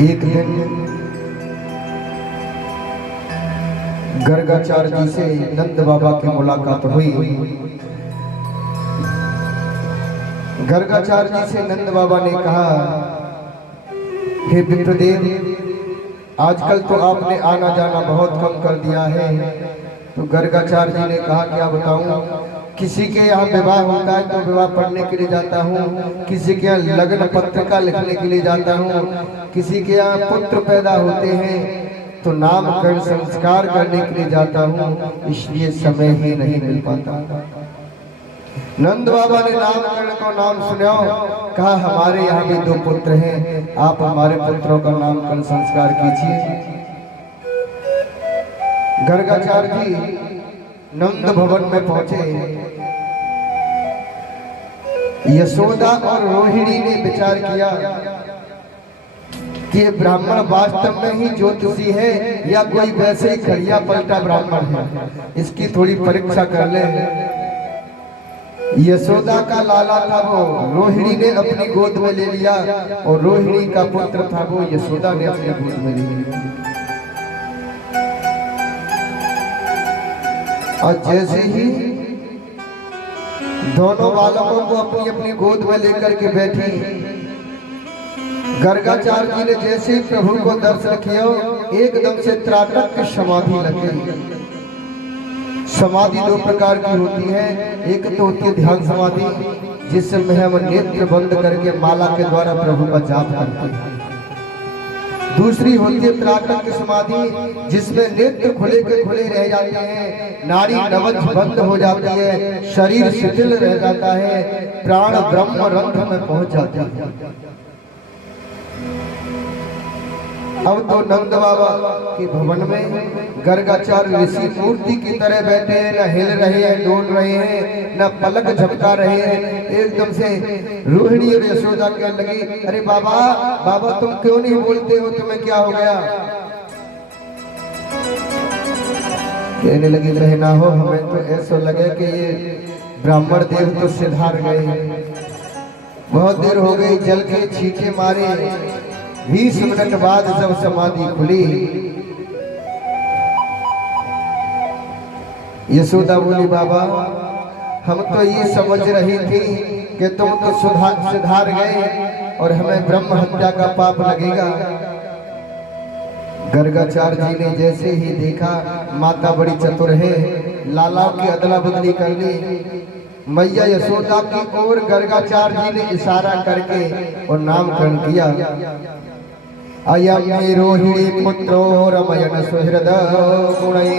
एक दिन गर्गाचार्य जी से नंद बाबा की मुलाकात हुई। गर्गाचार्य जी से नंद बाबा ने कहा, हे विप्रदेव, आजकल तो आपने आना जाना बहुत कम कर दिया है। तो गर्गाचार्य जी ने कहा, क्या बताऊं, किसी के यहाँ विवाह होता है तो विवाह पढ़ने के लिए जाता हूँ, किसी के यहाँ लग्न पत्रिका लिखने के लिए जाता हूँ, किसी के यहाँ पुत्र पैदा होते हैं तो नामकरण संस्कार करने के लिए जाता हूँ, इसलिए समय ही नहीं मिल पाता। नंद बाबा ने नामकरण को नाम सुना, कहा हमारे यहाँ भी 2 पुत्र हैं, आप हमारे पुत्रों का नामकरण संस्कार कीजिए। गर्गाचार्य जी नंद भवन में पहुंचे। यशोदा और रोहिणी ने विचार किया कि ब्राह्मण वास्तव में ही ज्योतिषी है या कोई वैसे ही खड़िया पलटा ब्राह्मण है, इसकी थोड़ी परीक्षा कर ले। यशोदा का लाला था वो रोहिणी ने अपनी गोद में ले लिया, और रोहिणी का पुत्र था वो यशोदा ने अपनी गोद में ले लिया। और जैसे ही दोनों बालकों को अपनी अपनी गोद में लेकर के बैठी, गर्गाचार्य जी ने जैसे ही प्रभु को दर्शन किया, एकदम से त्राटक समाधि लग गई। समाधि 2 प्रकार की होती है, एक तो होती है ध्यान समाधि, जिसमें हम नेत्र बंद करके माला के द्वारा प्रभु का जाप करते हैं। दूसरी होती है त्राटक समाधि, जिसमें नेत्र खुले के खुले रह जाते हैं, नाड़ी नवज बंद हो जाती है, शरीर शिथिल रह जाता है, प्राण ब्रह्म रंध्र में पहुंच जाते हैं। अब तो नंद बाबा के भवन में गर्गाचार्य ऋषि मूर्ति की तरह बैठे हैं, न हिल रहे हैं, डोल रहे हैं, न पलक झपका रहे हैं। एकदम से रोहिणी और यशोदा कहने लगी, अरे बाबा बाबा तुम क्यों नहीं बोलते हो, तुम्हें क्या हो गया? कहने लगी, बहना हो, हमें तो ऐसा लगे कि ये ब्राह्मण देव तो सिधार गए, बहुत देर हो गई, जल के छींके मारे, 20 मिनट बाद जब समाधि खुली, यशोदा बोली, बाबा हम तो ये समझ रही थी कि तुम तो सुधार गए और हमें ब्रह्म हत्या का पाप लगेगा। गर्गाचार्य जी ने जैसे ही देखा माता बड़ी चतुर है, लालाओं की अदला बदली कर ली। मैया यशोदा की ओर गर्गाचार्य जी ने इशारा करके और नामकरण किया, अयं मे रोहिणी पुत्रो रमयन सुहृद गुणै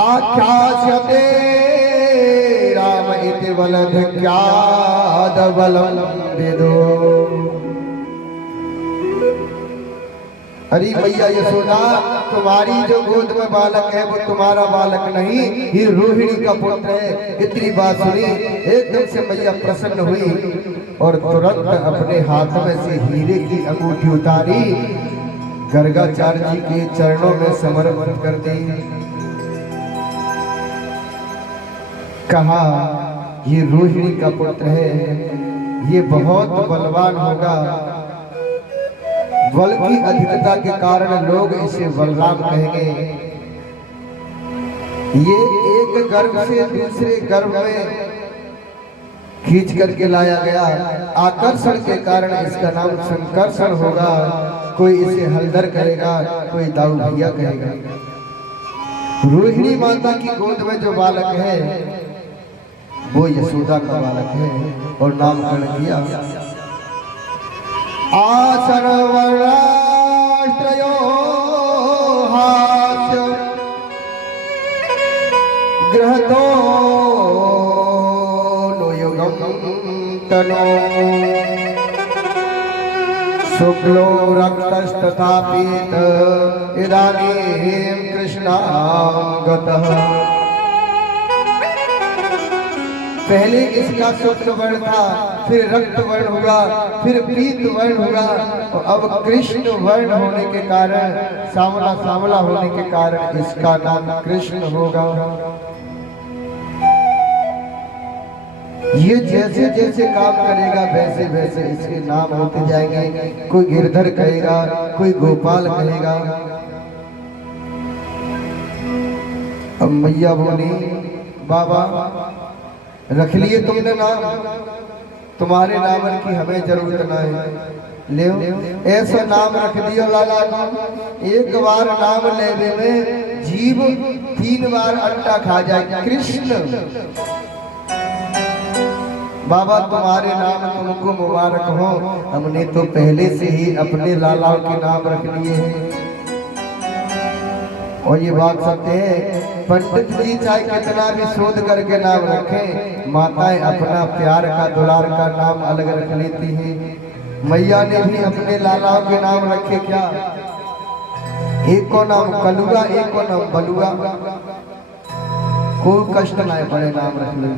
आख्यास्यते राम इति वलध्याद बलं वेदो। अरे मैया यशोदा, तुम्हारी जो गोद में बालक है वो तुम्हारा बालक नहीं, ये रोहिणी का पुत्र है। इतनी बात सुनी, एकदम से मैया प्रसन्न हुई और तुरंत अपने हाथ में से हीरे की अंगूठी उतारी, गर्गाचार्य जी के चरणों में समर्पित कर दी। कहा, ये रोहिणी का पुत्र है, ये बहुत बलवान होगा। बल की अधिकता के कारण लोग इसे बलराम कहेंगे। ये एक गर्भ से दूसरे गर्भ में खींच करके लाया गया, आकर्षण के कारण इसका नाम संकर्षण होगा। कोई इसे हलदर कहेगा, कोई दाऊ भैया कहेगा। रोहिणी माता की गोद में जो बालक है वो यशोदा का बालक है, और नामकरण किया। आसन वर्णाश्रयो हास्य ग्रहतो नो युगम तनो शुक्लो रक्तस्तथा पीत इदानीं कृष्णागतः। पहले इसका शुक्ल वर्ण था, फिर रक्त वर्ण होगा, फिर पीत वर्ण होगा, और अब कृष्ण वर्ण होने के कारण, सांवला सांवला होने के कारण इसका नाम कृष्ण होगा। ये जैसे जैसे काम करेगा वैसे वैसे इसके नाम होते जाएंगे। कोई गिरधर कहेगा, कोई गोपाल कहेगा। अब मैया बोली, बाबा रख लिए तुमने नाम, तुम्हारे नाम की हमें जरूरत ना है। ले ऐसा नाम रख दियो लाला को, एक बार नाम लेने में जीव 3 बार अंडा खा जाए। कृष्ण बाबा तुम्हारे नाम तुमको मुबारक हो, हमने तो पहले से ही अपने लालाओं के नाम रख लिए हैं। और ये बात सत्य है, पंडित जी चाहे कितना भी शोध करके नाम रखें, माताएं अपना प्यार का दुलार का नाम अलग रख लेती हैं। मैया ने भी अपने लालाओं के नाम रखे क्या? एक को नाम कलुआ, एक को नाम बलुआ। कोई कष्ट ना पड़े, नाम रख ले।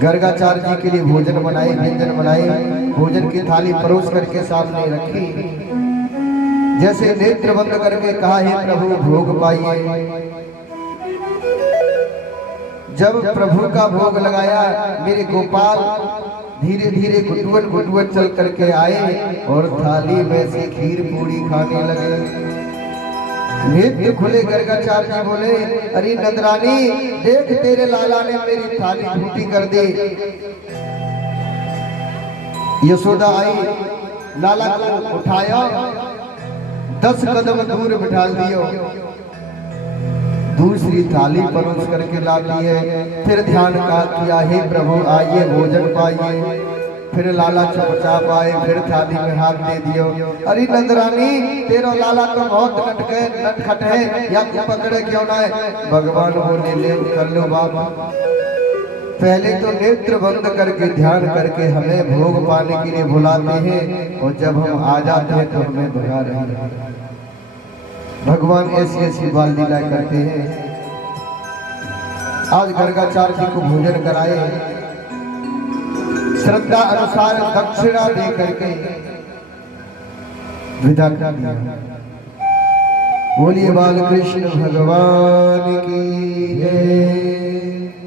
गर्गाचार्य जी के लिए भोजन बनाए, व्यंजन बनाए, भोजन की थाली परोस करके सामने रखी। जैसे नेत्र बंद करके कहा, हे प्रभु भोग पाइए। जब प्रभु का भोग लगाया, मेरे गोपाल धीरे धीरे गुटुवन गुटुवन चल करके आए और थाली में से खीर पूरी खाने लगे। नेत्र खुले, गर्गाचार्य जी बोले, अरे नंदरानी देख, तेरे लाला ने मेरी थाली फूटी कर दी। यशोदा आई, लाला को उठाया, 10 कदम दूर बिठा दियो, दूसरी थाली परोस करके ला दी है। फिर ध्यान का किया, हे प्रभु आइए भोजन पाइए। फिर लाला चुपचाप आए, फिर थाली में हाथ दे दियो। अरे नंदरानी तेरा लाला तो बहुत नटखट है, या पकड़े क्यों ना है? भगवान बोले, ले कर लो बाबा। पहले तो नेत्र बंद करके ध्यान करके हमें भोग पाने के लिए बुलाते हैं, और जब हम आ जाते हैं तो हमें भगा रहे हैं। भगवान ऐसी ऐसी बाल लीला करते हैं। आज गर्गाचार्य जी को भोजन कराए, श्रद्धा अनुसार दक्षिणा दे करके विदा कर दिया। बोलिए बाल कृष्ण भगवान की जय।